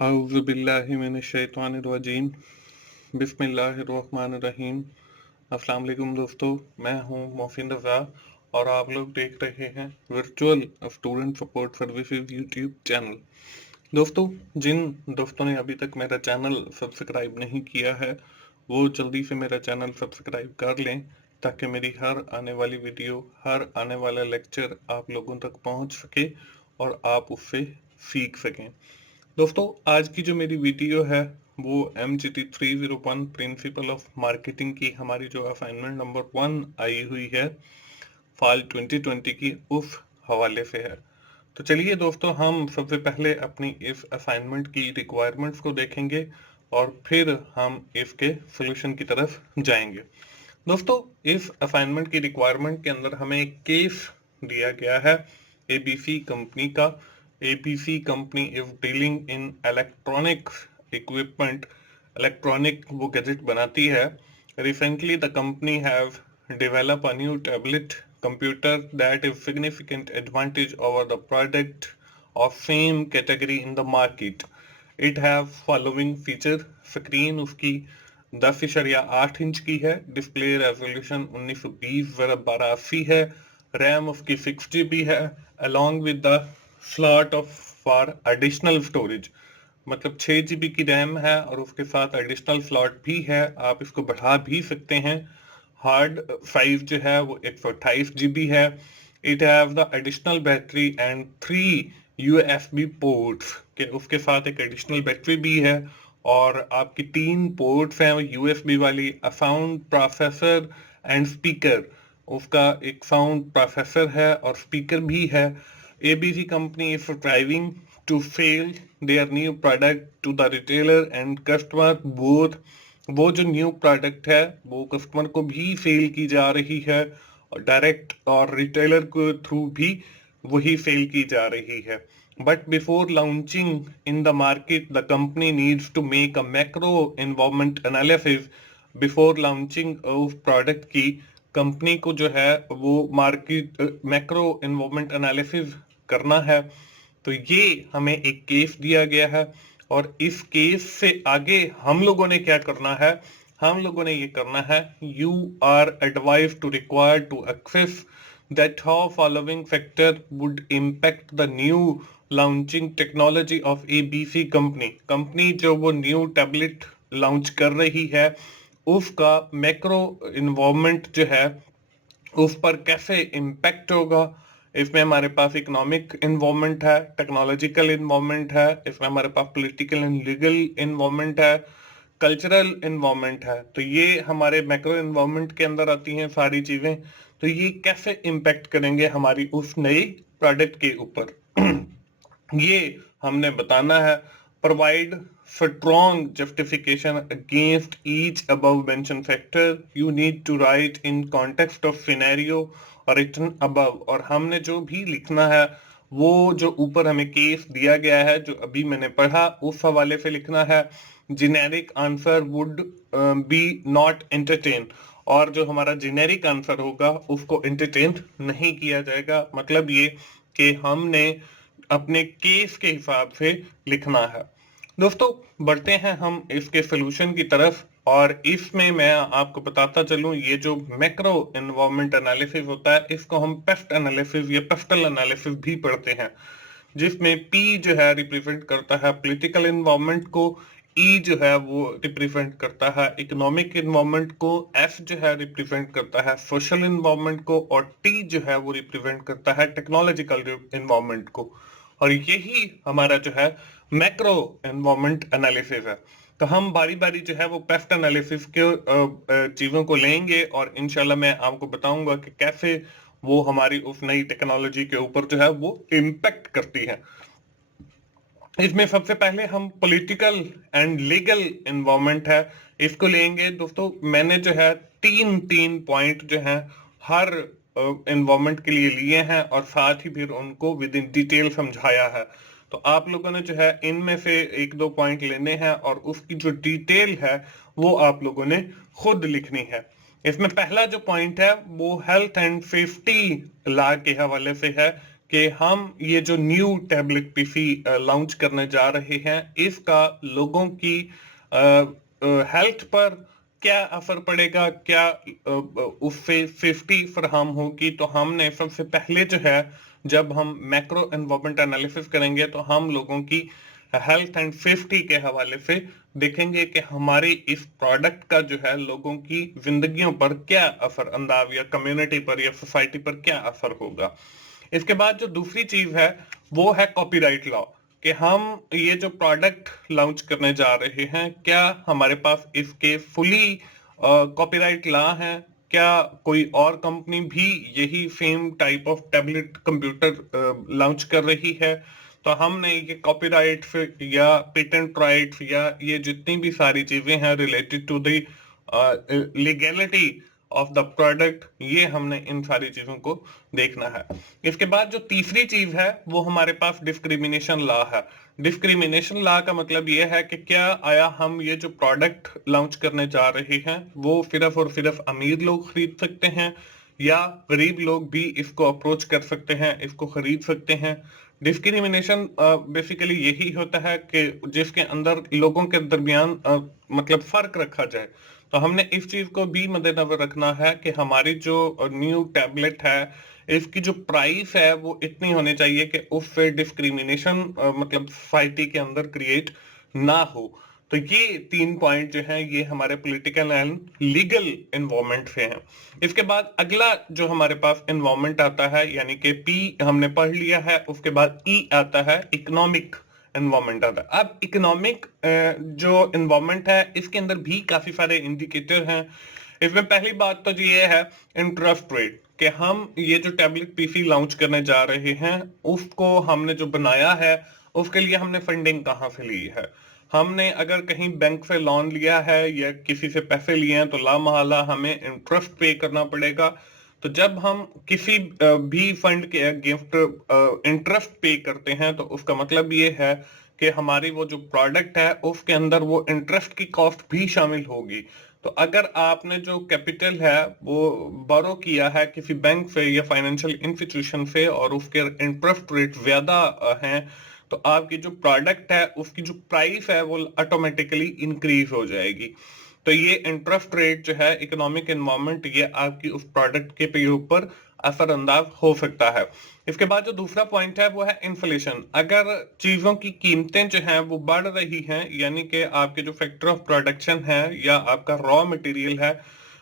औज़ुबिल्लाहिमिनश्शैतानिर्रजीम बिस्मिल्लाहिर्रहमानिर्रहीम। अस्सलाम वालेकुम दोस्तों, मैं हूं मोहसिन रज़ा और आप लोग देख रहे हैं virtual student support services YouTube channel. दोस्तों, जिन दोस्तों ने अभी तक मेरा चैनल सब्सक्राइब नहीं किया है वो जल्दी से मेरा चैनल सब्सक्राइब कर लें ताकि मेरी हर आने वाली वीडियो, हर आने वाला लेक्चर आप लोगों तक पहुंच सके और आप उससे सीख सकें। दोस्तों, आज की जो मेरी वीडियो है वो MGT 301 प्रिंसिपल ऑफ मार्केटिंग की हमारी जो असाइनमेंट नंबर 1 आई हुई है फाल 2020 की, उस हवाले से है। तो चलिए दोस्तों, हम सबसे पहले अपनी इस असाइनमेंट की रिक्वायरमेंट्स को देखेंगे और फिर हम इसके सोल्यूशन की तरफ जाएंगे। दोस्तों, इस असाइनमेंट की रिक्वायरमेंट के अंदर हमें एक केस दिया गया है एबीसी कंपनी का। ABC company is dealing in electronic equipment, electronic वो गैजेट बनाती है। Recently the company have develop a new tablet computer that is significant advantage over the product of same category in the market. It have following feature: screen उसकी 10.8 inch की है, display resolution 1920x1280 है, RAM उसकी 6 GB है, along with the slot of for additional storage, मतलब 6 GB की RAM है और उसके साथ एडिशनल स्लॉट भी है, आप इसको बढ़ा भी सकते हैं। हार्ड साइज जो है वो 128 GB है। It have the additional battery and 3 USB ports के, उसके साथ एक एडिशनल बैटरी भी है और आपकी 3 पोर्ट्स हैं वो USB वाली। A sound processor and speaker, उसका एक साउंड प्रोसेसर है और स्पीकर भी है। ABC company is striving to sell their new product to the retailer and customer both. वो जो न्यू प्रोडक्ट है वो कस्टमर को भी सेल की जा रही है और डायरेक्ट और रिटेलर के थ्रू भी वही सेल की जा रही है। But before launching in the market the company needs to make a macro environment analysis. Before launching उस प्रोडक्ट की कंपनी को जो है वो मार्केट मैक्रो एनवायरमेंट एनालिसिस करना है। तो ये हमें एक केस दिया गया है और इस केस से आगे हम लोगों ने क्या करना है, हम लोगों ने ये करना है, you are advise to require to access that how following factor would impact the new launching technology of ABC company. Company जो वो न्यू टैबलेट लॉन्च कर रही है उसका मैक्रो इन्वायरमेंट जो है उस पर कैसे इम्पैक्ट होगा। इसमें हमारे पास इकोनॉमिक इन्वायरमेंट है, टेक्नोलॉजिकल इन्वायरमेंट है, इसमें हमारे पास पॉलिटिकल एंड लीगल इन्वायरमेंट है, कल्चरल इन्वायरमेंट है। तो ये हमारे मैक्रो इन्वायरमेंट के अंदर आती हैं सारी चीजें। तो ये कैसे इम्पैक्ट करेंगे हमारी उस नई प्रोडक्ट के ऊपर ये हमने बताना है। Provide strong justification against each above mention factor. You need to write in context of scenario और रिटन अबव। और हमने जो भी लिखना है वो जो ऊपर हमें केस दिया गया है जो अभी मैंने पढ़ा उस हवाले से लिखना है। Generic answer would be not entertain, और जो हमारा जेनेरिक आंसर होगा उसको एंटरटेन नहीं किया जाएगा। मतलब ये कि हमने अपने केस के हिसाब से लिखना है। दोस्तों, बढ़ते हैं हम इसके सोल्यूशन की तरफ और इसमें मैं आपको बताता चलूं, ये जो मैक्रो एनवायरमेंट एनालिसिस होता है इसको हम पेस्ट एनालिसिस या पेस्टल एनालिसिस भी पढ़ते हैं, जिसमें पी जो है रिप्रेजेंट करता है पॉलिटिकल एनवायरमेंट को, ई जो है वो रिप्रेजेंट करता है इकोनॉमिक एनवायरमेंट को, एफ जो है रिप्रेजेंट करता है सोशल एनवायरमेंट को और टी जो है वो रिप्रेजेंट करता है टेक्नोलॉजिकल एनवायरमेंट को। और यही हमारा जो है मैक्रो एनवायरमेंट एनालिसिस है। तो हम बारी बारी जो है वो पेस्ट एनालिसिस के चीजों को लेंगे और इंशाल्लाह मैं आपको बताऊंगा कि कैसे वो हमारी उस नई टेक्नोलॉजी के ऊपर जो है वो इम्पैक्ट करती है। इसमें सबसे पहले हम पॉलिटिकल एंड लीगल एनवायरमेंट है इसको लेंगे। दोस्तों, मैंने जो है तीन तीन पॉइंट जो है हर एनवायरमेंट के लिए लिए हैं और साथ ही फिर उनको विद इन डिटेल समझाया है। तो आप लोगों ने जो है इनमें से एक दो पॉइंट लेने हैं और उसकी जो डिटेल है वो आप लोगों ने खुद लिखनी है। इसमें पहला जो पॉइंट है वो हेल्थ एंड सेफ्टी लॉ के हवाले से है कि हम ये जो न्यू टैबलेट पीसी लॉन्च करने जा रहे हैं, इसका लोगों की हेल्थ पर क्या असर पड़ेगा, क्या उससे सेफ्टी फराहम होगी। तो हमने सबसे पहले जो है, जब हम मैक्रो एनवायरमेंट एनालिसिस करेंगे तो हम लोगों की हेल्थ एंड सेफ्टी के हवाले से देखेंगे कि हमारी इस प्रोडक्ट का जो है लोगों की जिंदगियों पर क्या असर अंदाज, या कम्युनिटी पर या सोसाइटी पर क्या असर होगा। इसके बाद जो दूसरी चीज है वो है कॉपीराइट लॉ, कि हम ये जो प्रोडक्ट लॉन्च करने जा रहे हैं, क्या हमारे पास इसके फुली कॉपीराइट लॉ है, क्या कोई और कंपनी भी यही same type of tablet computer launch कर रही है। तो हमने ये कॉपीराइट या पेटेंट राइट्स या ये जितनी भी सारी चीजें हैं related to the legality of the product, ये हमने इन सारी चीजों को देखना है। इसके बाद जो तीसरी चीज है वो हमारे पास डिस्क्रिमिनेशन लॉ है। डिस्क्रिमिनेशन लॉ का मतलब ये है कि क्या आया हम ये जो प्रोडक्ट लॉन्च करने जा रहे हैं वो सिर्फ और सिर्फ अमीर लोग खरीद सकते हैं, या गरीब लोग भी इसको अप्रोच कर सकते हैं, इसको खरीद सकते हैं। डिस्क्रिमिनेशन बेसिकली यही होता है कि जिसके अंदर लोगों के दरमियान मतलब फर्क रखा जाए। तो हमने इस चीज को भी मद्देनजर रखना है कि हमारी जो न्यू टैबलेट है, इसकी जो प्राइस है वो इतनी होनी चाहिए कि उससे डिस्क्रिमिनेशन मतलब सोसाइटी के अंदर क्रिएट ना हो। तो ये तीन पॉइंट जो हैं ये हमारे पॉलिटिकल एंड लीगल एनवायरनमेंट से हैं। इसके बाद अगला जो हमारे पास एनवायरनमेंट आता है, यानी कि पी हमने पढ़ लिया है, उसके बाद ई आता है इकोनॉमिक एनवायरनमेंट आता है। अब इकोनॉमिक जो एनवायरनमेंट है इसके अंदर भी काफी सारे इंडिकेटर हैं। इसमें पहली बात तो ये है इंटरेस्ट रेट, कि हम ये जो टैबलेट पीसी लॉन्च करने जा रहे हैं उसको हमने जो बनाया है उसके लिए हमने फंडिंग कहाँ से ली है। हमने अगर कहीं बैंक से लोन लिया है या किसी से पैसे लिए हैं तो लामहला हमें इंटरेस्ट पे करना पड़ेगा। तो जब हम किसी भी फंड के अगेंस्ट इंटरेस्ट पे करते हैं तो उसका मतलब ये है कि हमारी वो जो प्रोडक्ट है उसके अंदर वो इंटरेस्ट की कॉस्ट भी शामिल होगी। तो अगर आपने जो कैपिटल है वो बोरो किया है किसी बैंक से या फाइनेंशियल इंस्टीट्यूशन से और उसके इंटरेस्ट रेट ज्यादा हैं, तो आपकी जो प्रोडक्ट है उसकी जो प्राइस है वो ऑटोमेटिकली इंक्रीज हो जाएगी। तो ये इंटरेस्ट रेट जो है इकोनॉमिक एनवायरनमेंट, ये आपकी उस प्रोडक्ट के ऊपर असरअंदाज हो सकता है। इसके बाद जो दूसरा पॉइंट है वो है इन्फ्लेशन। अगर चीजों की कीमतें जो हैं वो बढ़ रही हैं, यानी कि आपके जो फैक्टर ऑफ प्रोडक्शन है या आपका रॉ मटेरियल है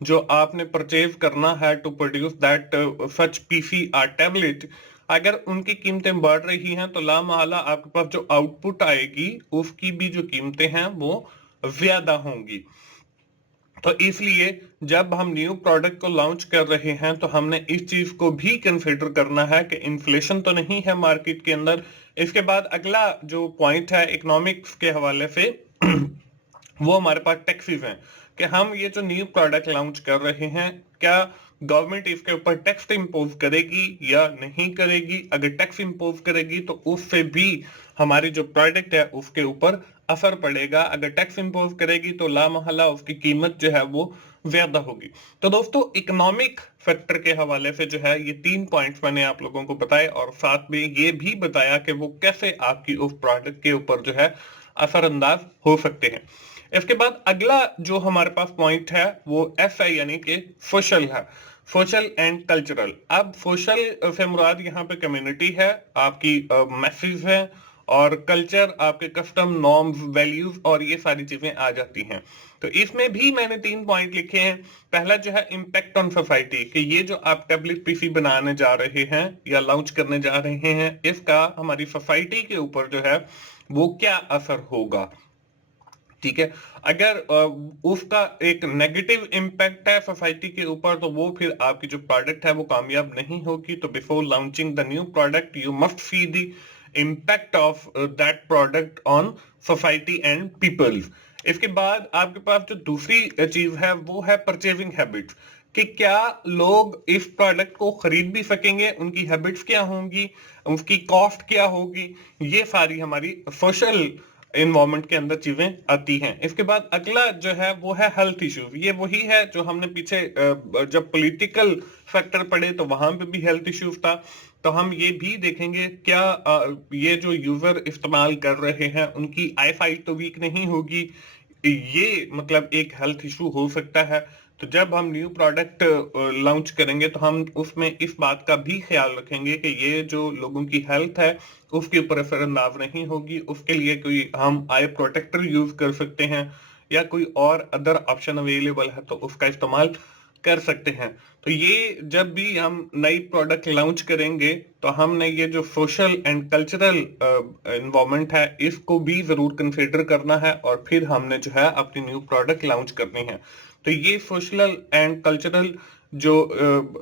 जो आपने परचेज करना है to produce that such PC or tablet, अगर उनकी कीमतें बढ़ रही हैं तो लामहला आपके पास जो आउटपुट आएगी उसकी भी जो कीमतें हैं वो ज्यादा होंगी। तो इसलिए जब हम न्यू प्रोडक्ट को लॉन्च कर रहे हैं तो हमने इस चीज को भी कंसिडर करना है कि इन्फ्लेशन तो नहीं है मार्केट के अंदर। इसके बाद अगला जो पॉइंट है इकोनॉमिक्स के हवाले से वो हमारे पास टैक्सेस हैं, कि हम ये जो न्यू प्रोडक्ट लॉन्च कर रहे हैं क्या गवर्नमेंट इसके ऊपर टैक्स इम्पोज करेगी या नहीं करेगी। अगर टैक्स इम्पोज करेगी तो उससे भी हमारी जो प्रोडक्ट है उसके ऊपर असर पड़ेगा। अगर टैक्स इम्पोज करेगी तो लामहला उसकी कीमत जो है वो ज्यादा होगी। तो दोस्तों इकोनॉमिक फैक्टर के हवाले से जो है ये तीन पॉइंट्स मैंने आप लोगों को बताए और साथ में ये भी बताया कि वो कैसे आपकी उस प्रोडक्ट के ऊपर जो है असरअंदाज हो सकते हैं। इसके बाद अगला जो हमारे पास पॉइंट है वो एस है, यानी कि सोशल है, सोशल एंड कल्चरल। अब सोशल से मुराद यहाँ पे कम्युनिटी है, आपकी मैसेज है, और कल्चर आपके कस्टम नॉर्म्स वैल्यूज और ये सारी चीजें आ जाती हैं। तो इसमें भी मैंने तीन पॉइंट लिखे हैं। पहला जो है इम्पैक्ट ऑन सोसाइटी, कि ये जो आप टैबलेट पीसी बनाने जा रहे हैं या लॉन्च करने जा रहे हैं इसका हमारी सोसाइटी के ऊपर जो है वो क्या असर होगा। ठीक है, अगर उसका एक नेगेटिव इम्पैक्ट है सोसाइटी के ऊपर तो वो फिर आपकी जो प्रोडक्ट है वो कामयाब नहीं होगी। तो before launching the new product you must see the impact of that product on society and peoples. इसके बाद आपके पास जो दूसरी चीज है वो है परचेजिंग हैबिट्स, कि क्या लोग इस प्रोडक्ट को खरीद भी सकेंगे, उनकी हैबिट्स क्या होंगी, उसकी कॉस्ट क्या होगी। ये सारी हमारी सोशल इन्वायरमेंट के अंदर चीजें आती हैं। इसके बाद अगला जो है वो है हेल्थ इश्यूज। ये वही है जो हमने पीछे जब पॉलिटिकल फैक्टर पढ़े तो वहां पे भी हेल्थ इश्यूज था। तो हम ये भी देखेंगे क्या ये जो यूजर इस्तेमाल कर रहे हैं उनकी आई साइट तो वीक नहीं होगी, ये मतलब एक हेल्थ इशू हो सकता है। तो जब हम न्यू प्रोडक्ट लॉन्च करेंगे तो हम उसमें इस बात का भी ख्याल रखेंगे कि ये जो लोगों की हेल्थ है उसके ऊपर असरअंदाज नहीं होगी। उसके लिए कोई हम आई प्रोटेक्टर यूज कर सकते हैं या कोई और अदर ऑप्शन अवेलेबल है तो उसका इस्तेमाल कर सकते हैं। तो ये जब भी हम नई प्रोडक्ट लॉन्च करेंगे तो हमने ये जो सोशल एंड कल्चरल इन्वायरमेंट है इसको भी जरूर कंसिडर करना है और फिर हमने जो है अपनी न्यू प्रोडक्ट लॉन्च करनी है। तो ये सोशल एंड कल्चरल जो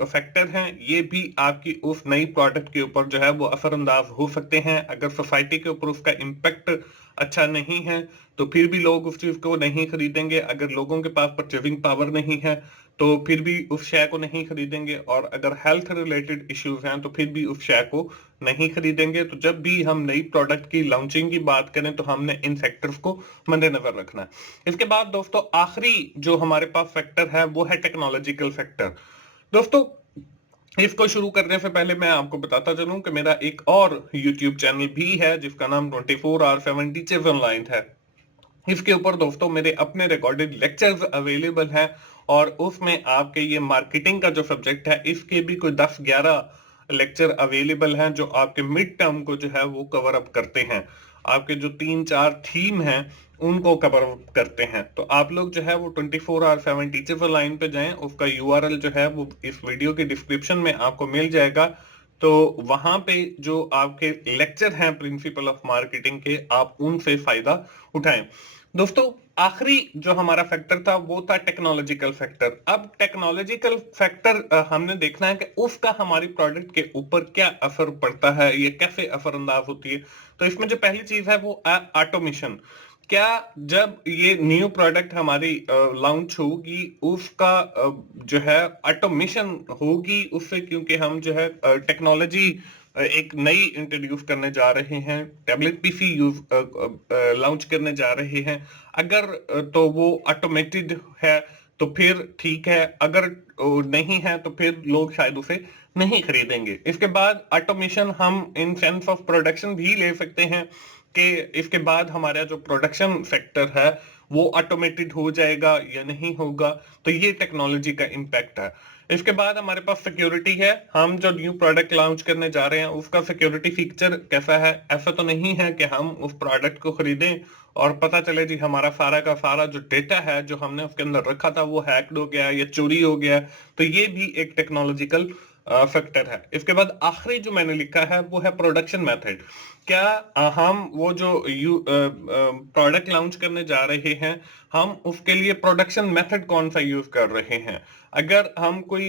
फैक्टर हैं ये भी आपकी उस नई प्रोडक्ट के ऊपर जो है वो असरअंदाज हो सकते हैं। अगर सोसाइटी के ऊपर उसका इम्पैक्ट अच्छा नहीं है तो फिर भी लोग उस चीज को नहीं खरीदेंगे। अगर लोगों के पास परचेजिंग पावर नहीं है तो फिर भी उस शेयर को नहीं खरीदेंगे, और अगर हेल्थ रिलेटेड इश्यूज हैं तो फिर भी उस शेयर को नहीं खरीदेंगे। तो जब भी हम नई प्रोडक्ट की लॉन्चिंग की बात करें तो हमने इन फैक्टर्स को मद्देनजर रखना है। इसके बाद दोस्तों आखिरी जो हमारे पास फैक्टर है वो है टेक्नोलॉजिकल फैक्टर। दोस्तों इसको शुरू करने से पहले मैं आपको बताता चलूं कि मेरा एक और YouTube चैनल भी है जिसका नाम 24/7 टीचर्स ऑनलाइन है। इसके ऊपर दोस्तों मेरे अपने रिकॉर्डेड लेक्चर्स अवेलेबल हैं और उसमें आपके ये मार्केटिंग का जो सब्जेक्ट है इसके भी कोई 10-11 लेक्चर अवेलेबल हैं जो आपके मिड टर्म को जो है वो कवर अप करते हैं। आपके जो 3-4 थीम हैं उनको कवर अप करते हैं। तो आप लोग जो है वो 24/7 टीचर्स ऑनलाइन पे जाएं, उसका यूआरएल जो है वो इस वीडियो के डिस्क्रिप्शन में आपको मिल जाएगा। तो वहां पे जो आपके लेक्चर हैं प्रिंसिपल ऑफ मार्केटिंग के, आप उनसे फायदा उठाएं। दोस्तों आखिरी जो हमारा फैक्टर था वो था टेक्नोलॉजिकल फैक्टर। अब टेक्नोलॉजिकल फैक्टर हमने देखना है कि उसका हमारी प्रोडक्ट के ऊपर क्या असर पड़ता है, ये कैसे असरअंदाज होती है। तो इसमें जो पहली चीज है वो ऑटोमेशन। क्या जब ये न्यू प्रोडक्ट हमारी लॉन्च होगी उसका जो है ऑटोमेशन होगी उससे, क्योंकि हम जो है टेक्नोलॉजी एक नई इंट्रोड्यूस करने जा रहे हैं, टैबलेट पीसी यूज लॉन्च करने जा रहे हैं। अगर तो वो ऑटोमेटेड है तो फिर ठीक है, अगर नहीं है तो फिर लोग शायद उसे नहीं खरीदेंगे। इसके बाद ऑटोमेशन हम इन सेंस ऑफ प्रोडक्शन भी ले सकते हैं कि इसके बाद हमारा जो प्रोडक्शन सेक्टर है वो ऑटोमेटेड हो जाएगा या नहीं होगा। तो ये टेक्नोलॉजी का इम्पैक्ट है। इसके बाद हमारे पास सिक्योरिटी है। हम जो न्यू प्रोडक्ट लॉन्च करने जा रहे हैं उसका सिक्योरिटी फीचर कैसा है। ऐसा तो नहीं है कि हम उस प्रोडक्ट को खरीदें और पता चले जी हमारा सारा का सारा जो डेटा है जो हमने उसके अंदर रखा था वो हैक्ड हो गया या चोरी हो गया। तो ये भी एक टेक्नोलॉजिकल फैक्टर है। इसके बाद आखिरी जो मैंने लिखा है वो है प्रोडक्शन मेथड। क्या हम वो जो प्रोडक्ट लॉन्च करने जा रहे हैं हम उसके लिए प्रोडक्शन मेथड कौन सा यूज कर रहे हैं। अगर हम कोई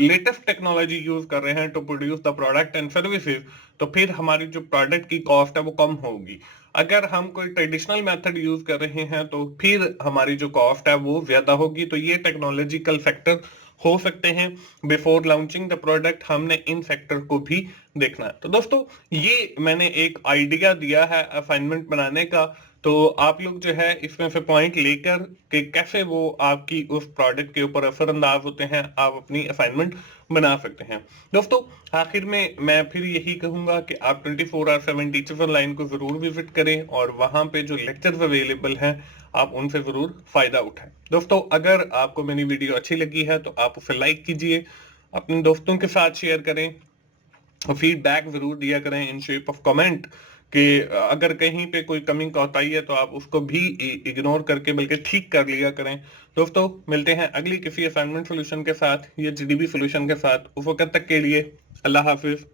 लेटेस्ट टेक्नोलॉजी यूज कर रहे हैं to produce the product and services तो फिर हमारी जो प्रोडक्ट की कॉस्ट है वो कम होगी। अगर हम कोई ट्रेडिशनल मेथड यूज कर रहे हैं तो फिर हमारी जो कॉस्ट है वो ज्यादा होगी। तो ये टेक्नोलॉजिकल फैक्टर हो सकते हैं। बिफोर लॉन्चिंग द प्रोडक्ट हमने इन फैक्टर को भी देखना है। तो दोस्तों ये मैंने एक आइडिया दिया है असाइनमेंट बनाने का। तो आप लोग जो है इसमें से पॉइंट लेकर कि कैसे वो आपकी उस प्रोडक्ट के ऊपर असरअंदाज होते हैं आप अपनी असाइनमेंट बना सकते हैं। दोस्तों आखिर में मैं फिर यही कहूंगा कि आप 24/7 टीचर्स ऑनलाइन को जरूर विजिट करें और वहां पे जो लेक्चर्स अवेलेबल हैं आप उनसे जरूर फायदा उठाएं। दोस्तों अगर आपको मेरी वीडियो अच्छी लगी है तो आप उसे लाइक कीजिए, अपने दोस्तों के साथ शेयर करें और फीडबैक जरूर दिया करें इन शेप ऑफ कमेंट कि अगर कहीं पे कोई कमी कोताही है तो आप उसको भी इग्नोर करके बल्कि ठीक कर लिया करें। दोस्तों मिलते हैं अगली किसी असाइनमेंट सोल्यूशन के साथ या जीडीबी सोल्यूशन के साथ। उस वक्त तक के लिए अल्लाह हाफिज।